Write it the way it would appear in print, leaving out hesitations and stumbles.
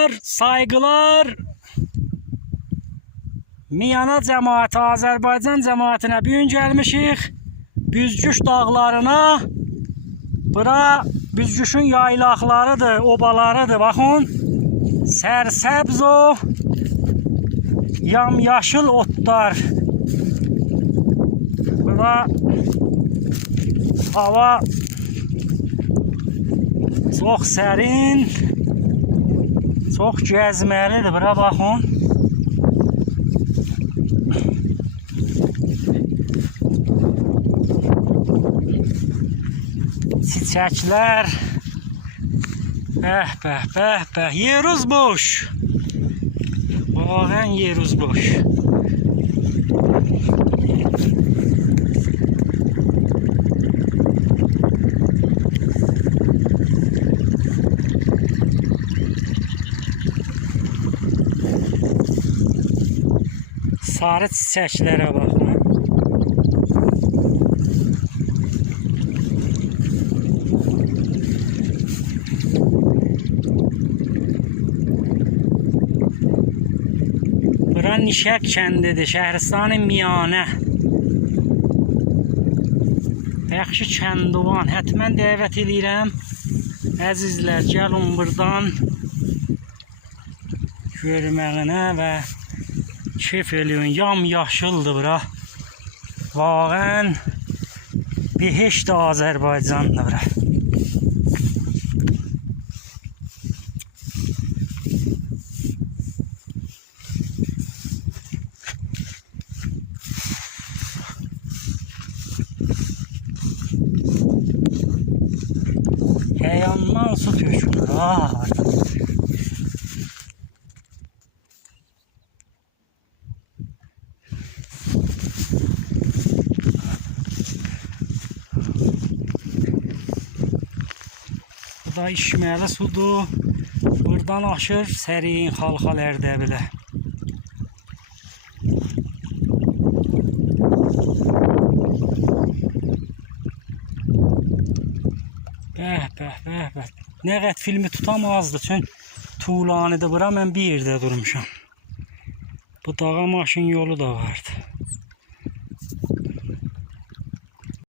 Salamlar, saygılar. Miyana cəmaəti, Azərbaycan cəmaətinə bu gün gəlmişik. Büzgüş dağlarına. Bura Büzgüşün yaylaqlarıdır, obalarıdır. Baxın. Sərsəbz o. Yamyaşıl otlar. Bura hava çox sərin. Çox gəzməlidir. Bura baxın. Çiçəklər. Bəh, bəh, bəh, bəh. Yeruz boş. Vağən yeruz boş. Sarı çiçəklərə baxın. Bura Nişək kəndidir, Şəhristanı Miyanə. Yaxşı kəndivan, hətmən dəvət edirəm. Əzizlər, gəlin buradan görməyinə və keyf eləyin. Yamyaşıldır bura. Vağən behişt Azərbaycandır bura. Yandan su tökülür ha. Bu da içməli sudur. Buradan aşır sərin xalxal Ərdəbilə. Bəh, bəh, bəh, bəh. Nə qəd filmi tutamazdı, çünki tuğlanıdır bura, mən bir yerdə durmuşam. Bu dağa maşın yolu da vardı.